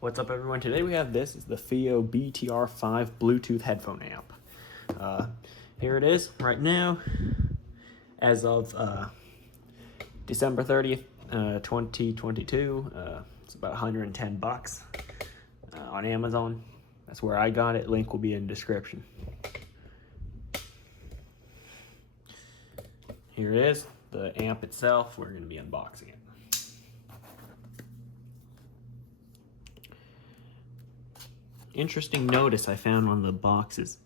What's up, everyone? Today we have this is the Fiio BTR5 Bluetooth headphone amp. Here it is right now, as of December 30th, 2022. It's about 110 bucks on Amazon. That's where I got it. Link will be in the description. Here it is, the amp itself. We're going to be unboxing it. Interesting notice I found on the boxes.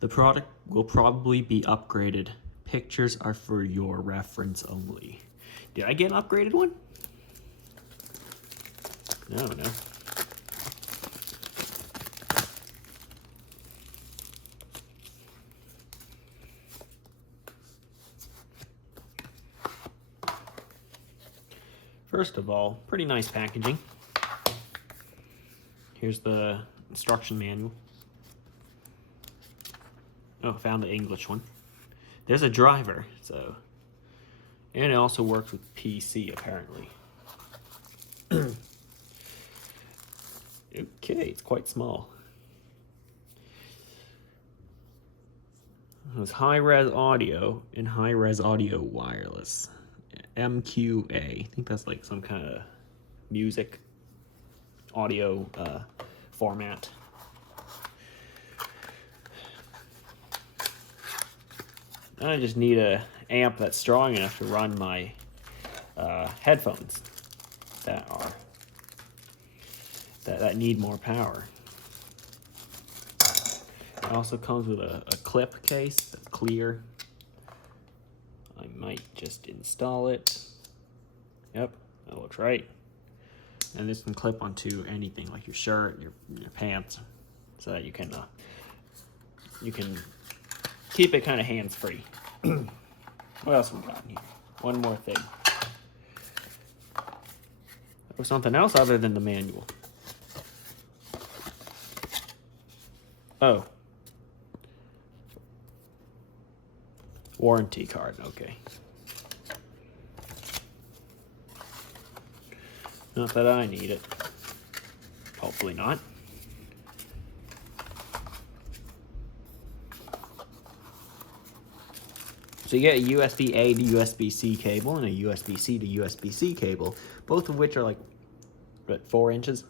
The product will probably be upgraded. Pictures are for your reference only. Did I get an upgraded one? No. First of all, pretty nice packaging. Here's the instruction manual. Oh, found the English one. There's a driver, so, and it also works with PC apparently. Okay, it's quite small. It was high-res audio and high-res audio wireless. MQA. I think that's like some kind of music audio format. I just need a amp that's strong enough to run my headphones that need more power. It also comes with a clip case that's clear. I might just install it. Yep, that looks right. And this can clip onto anything like your shirt, your pants, so that you can keep it kind of hands-free. What else we got here? One more thing. There was something else other than the manual. Oh. Warranty card, okay. Not that I need it. Hopefully not. So you get a USB-A to USB-C cable and a USB-C to USB-C cable, both of which are like, what, 4 inches?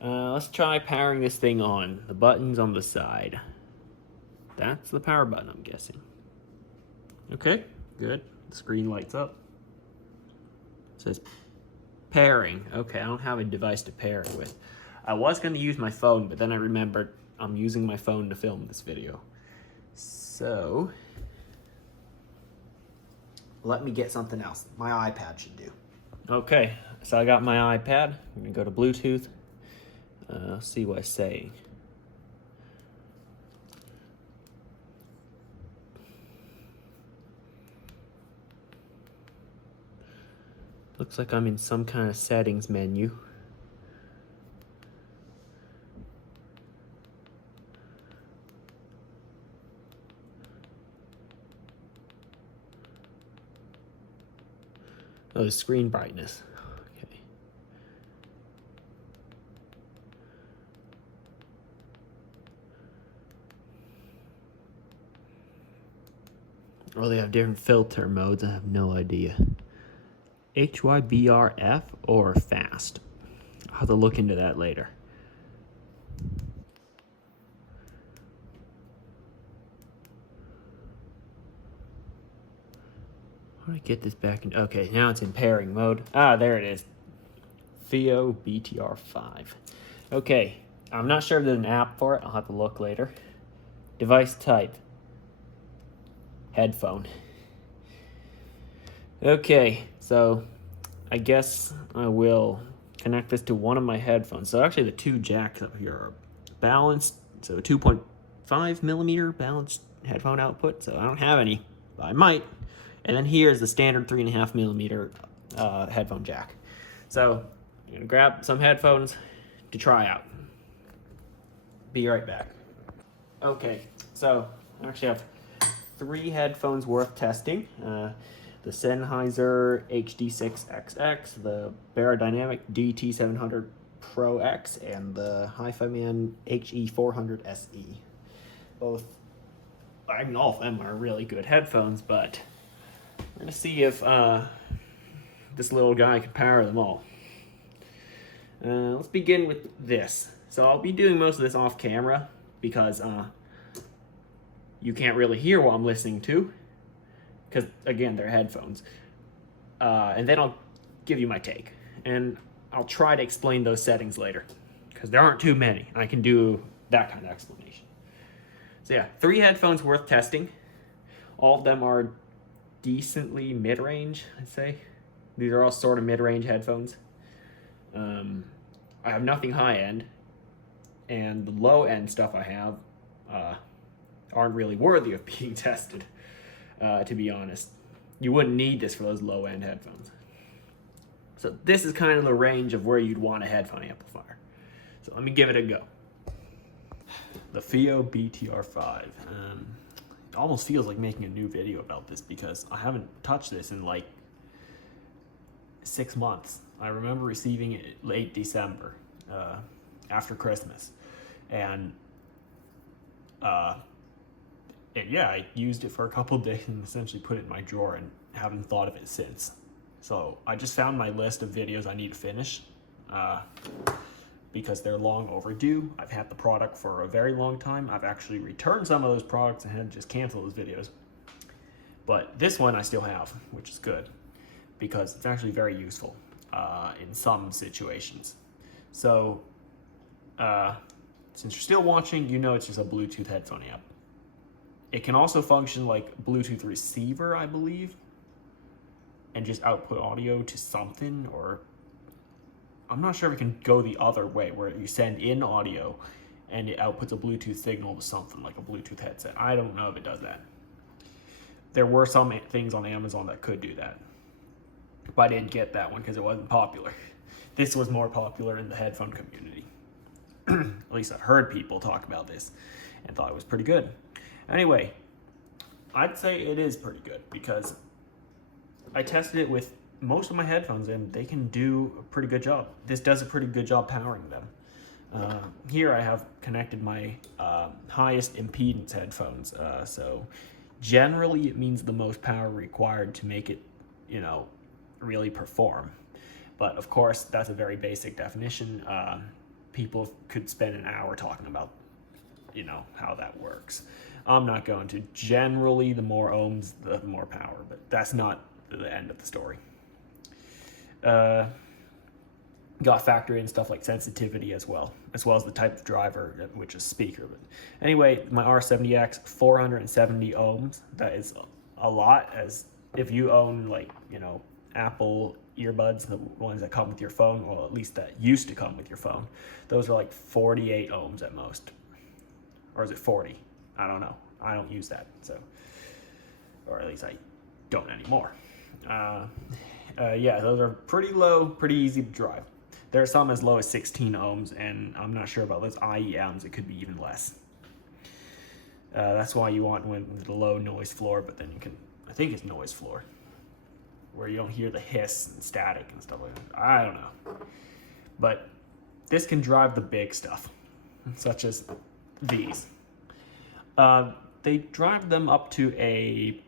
Let's try powering this thing on. The button's on the side. That's the power button, I'm guessing. Okay, good. The screen lights up. It says pairing. Okay, I don't have a device to pair it with. I was going to use my phone, but then I remembered I'm using my phone to film this video. So, let me get something else. My iPad should do. Okay, so I got my iPad. I'm going to go to Bluetooth. See what it's saying. Looks like I'm in some kind of settings menu. Oh, the screen brightness. Okay. Oh, they have different filter modes. I have no idea. HYBRF or fast. I'll have to look into that later. How do I get this back in? Okay, now it's in pairing mode. Ah, there it is. Fiio BTR5. Okay, I'm not sure if there's an app for it. I'll have to look later. Device type. Headphone. Okay, so I guess I will connect this to one of my headphones. So actually the 2 jacks up here are balanced, so a 2.5 millimeter balanced headphone output. So I don't have any, but I might. And then here's the standard 3.5 millimeter headphone jack. So I'm gonna grab some headphones to try out. Be right back. Okay, so I actually have 3 headphones worth testing. The Sennheiser HD6XX, the Baradynamic DT700 Pro X and the Hi-Fi Man HE400 SE. Both, I mean, all of them are really good headphones, but we're gonna see if this little guy can power them all. Let's begin with this. So I'll be doing most of this off camera because you can't really hear what I'm listening to, because again, they're headphones. And then I'll give you my take, and I'll try to explain those settings later, because there aren't too many. I can do that kind of explanation. So yeah, 3 headphones worth testing. All of them are decently mid-range, I'd say. These are all sort of mid-range headphones. I have nothing high-end, and the low-end stuff I have aren't really worthy of being tested, to be honest. You wouldn't need this for those low-end headphones. So this is kind of the range of where you'd want a headphone amplifier. So let me give it a go. The Fiio BTR5. It almost feels like making a new video about this because I haven't touched this in like 6 months. I remember receiving it late December, after Christmas. And yeah, I used it for a couple of days and essentially put it in my drawer and haven't thought of it since. So I just found my list of videos I need to finish because they're long overdue. I've had the product for a very long time. I've actually returned some of those products and had to just cancel those videos. But this one I still have, which is good because it's actually very useful in some situations. So since you're still watching, you know it's just a Bluetooth headphone amp. It can also function like Bluetooth receiver, I believe, and just output audio to something, or I'm not sure if it can go the other way where you send in audio and it outputs a Bluetooth signal to something like a Bluetooth headset. I don't know if it does that. There were some things on Amazon that could do that, but I didn't get that one because it wasn't popular. This was more popular in the headphone community. At least I've heard people talk about this and thought it was pretty good. Anyway, I'd say it is pretty good because I tested it with most of my headphones and they can do a pretty good job. This does a pretty good job powering them. Here I have connected my highest impedance headphones. So generally it means the most power required to make it, you know, really perform. But of course, that's a very basic definition. People could spend an hour talking about, you know, how that works. I'm not going to. Generally, the more ohms, the more power, but that's not the end of the story. Got to factor in stuff like sensitivity as well as the type of driver, which is speaker. But anyway, my R70X, 470 ohms. That is a lot, as if you own, like, you know, Apple earbuds, the ones that come with your phone, well, at least that used to come with your phone, those are like 48 ohms at most. Or is it 40? I don't know. I don't use that, so, or at least I don't anymore. Yeah, those are pretty low, pretty easy to drive. There are some as low as 16 ohms, and I'm not sure about those IEMs. It could be even less. That's why you want one with a low noise floor, but then you can, I think it's noise floor, where you don't hear the hiss and static and stuff like that. I don't know. But this can drive the big stuff, such as these. They drive them up to a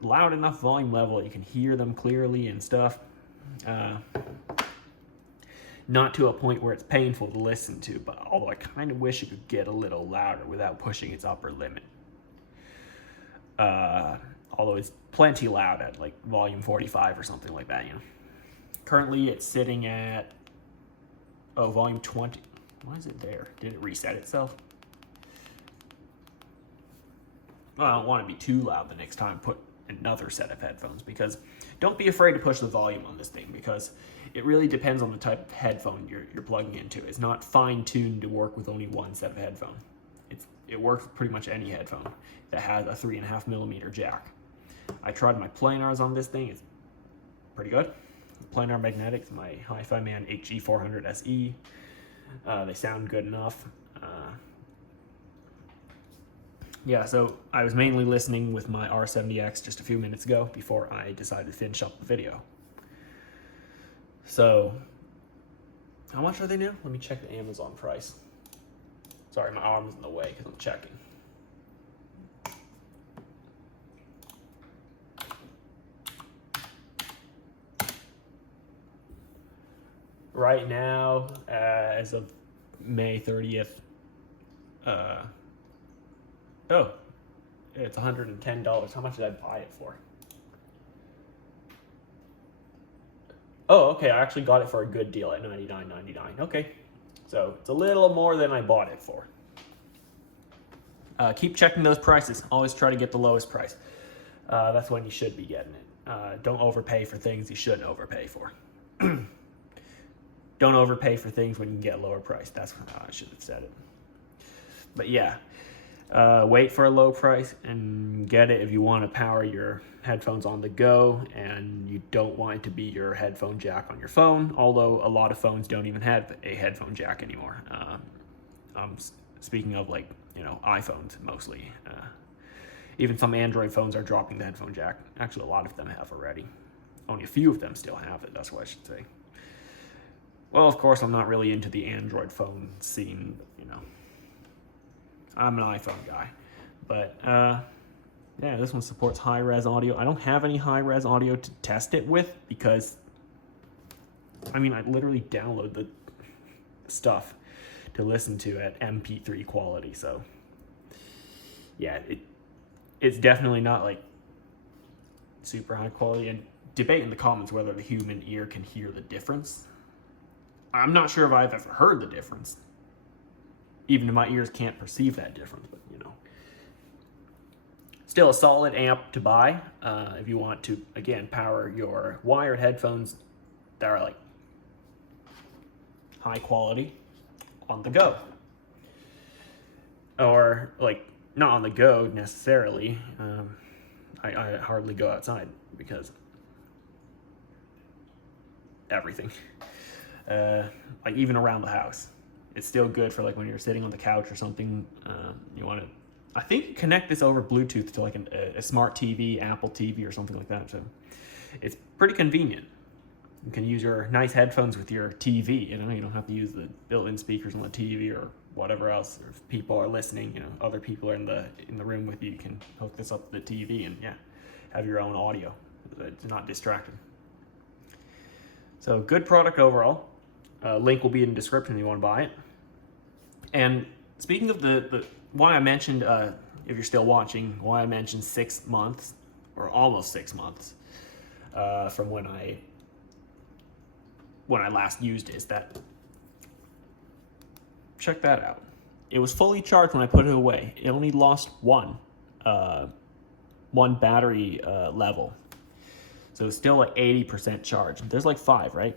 loud enough volume level you can hear them clearly and stuff. Not to a point where it's painful to listen to, but although I kind of wish it could get a little louder without pushing its upper limit. Although it's plenty loud at like volume 45 or something like that, you know. Currently it's sitting at, volume 20. Why is it there? Did it reset itself? Well, I don't want to be too loud the next time. Put another set of headphones, because don't be afraid to push the volume on this thing, because it really depends on the type of headphone you're plugging into. It's not fine-tuned to work with only one set of headphone. It works with pretty much any headphone that has a 3.5mm jack. I tried my planars on this thing. It's pretty good. Planar magnetics, my Hi-Fi Man HE400 SE. They sound good enough. Yeah, so I was mainly listening with my R70X just a few minutes ago before I decided to finish up the video. So How much are they now? Let me check the Amazon price. Sorry, my arm's in the way because I'm checking. Right now, as of May 30th, oh, it's $110. How much did I buy it for? Oh, okay, I actually got it for a good deal at $99.99. Okay, so it's a little more than I bought it for. Keep checking those prices. Always try to get the lowest price. That's when you should be getting it. Don't overpay for things you shouldn't overpay for. Don't overpay for things when you can get a lower price. That's how I should have said it. But yeah, wait for a low price and get it if you want to power your headphones on the go and you don't want it to be your headphone jack on your phone, although a lot of phones don't even have a headphone jack anymore. Speaking of, like, you know, iPhones mostly. Even some Android phones are dropping the headphone jack. Actually, a lot of them have already. Only a few of them still have it, that's what I should say. Well, of course, I'm not really into the Android phone scene, you know. I'm an iPhone guy. But, yeah, this one supports high-res audio. I don't have any high-res audio to test it with because, I mean, I literally download the stuff to listen to at MP3 quality, so, yeah, it's definitely not, like, super high quality. And debate in the comments whether the human ear can hear the difference. I'm not sure if I've ever heard the difference. Even if my ears can't perceive that difference, but you know. Still a solid amp to buy if you want to, again, power your wired headphones that are like high quality on the go. Or like, not on the go necessarily. I hardly go outside because everything. Like even around the house, it's still good for like when you're sitting on the couch or something. You want to, I think, connect this over Bluetooth to like a smart TV, Apple TV or something like that. So it's pretty convenient. You can use your nice headphones with your TV. You know, you don't have to use the built-in speakers on the TV or whatever else. Or if people are listening, you know, other people are in the room with you. You can hook this up to the TV and yeah, have your own audio. It's not distracting. So good product overall. Link will be in the description if you want to buy it. And speaking of the why I mentioned, if you're still watching, why I mentioned 6 months, or almost 6 months, from when I last used it, is that, check that out. It was fully charged when I put it away. It only lost one battery level. So it's still like 80% charge. There's like 5, right?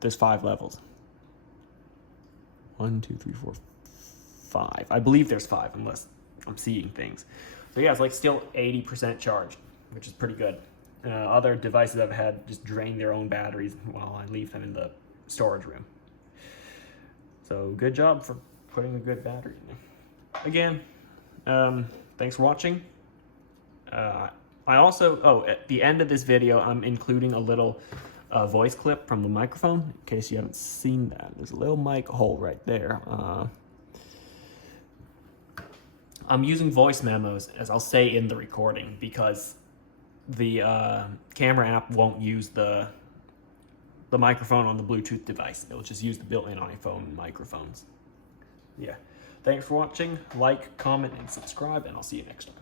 There's 5 levels. 1, 2, 3, 4, 5. I believe there's 5, unless I'm seeing things. So yeah, it's like still 80% charge, which is pretty good. Other devices I've had just drain their own batteries while I leave them in the storage room. So good job for putting a good battery in there. Again, thanks for watching. I also, at the end of this video, I'm including a little voice clip from the microphone, in case you haven't seen that. There's a little mic hole right there. I'm using voice memos, as I'll say in the recording, because the camera app won't use the microphone on the Bluetooth device. It'll just use the built-in iPhone microphones. Yeah. Thanks for watching. Like, comment, and subscribe, and I'll see you next time.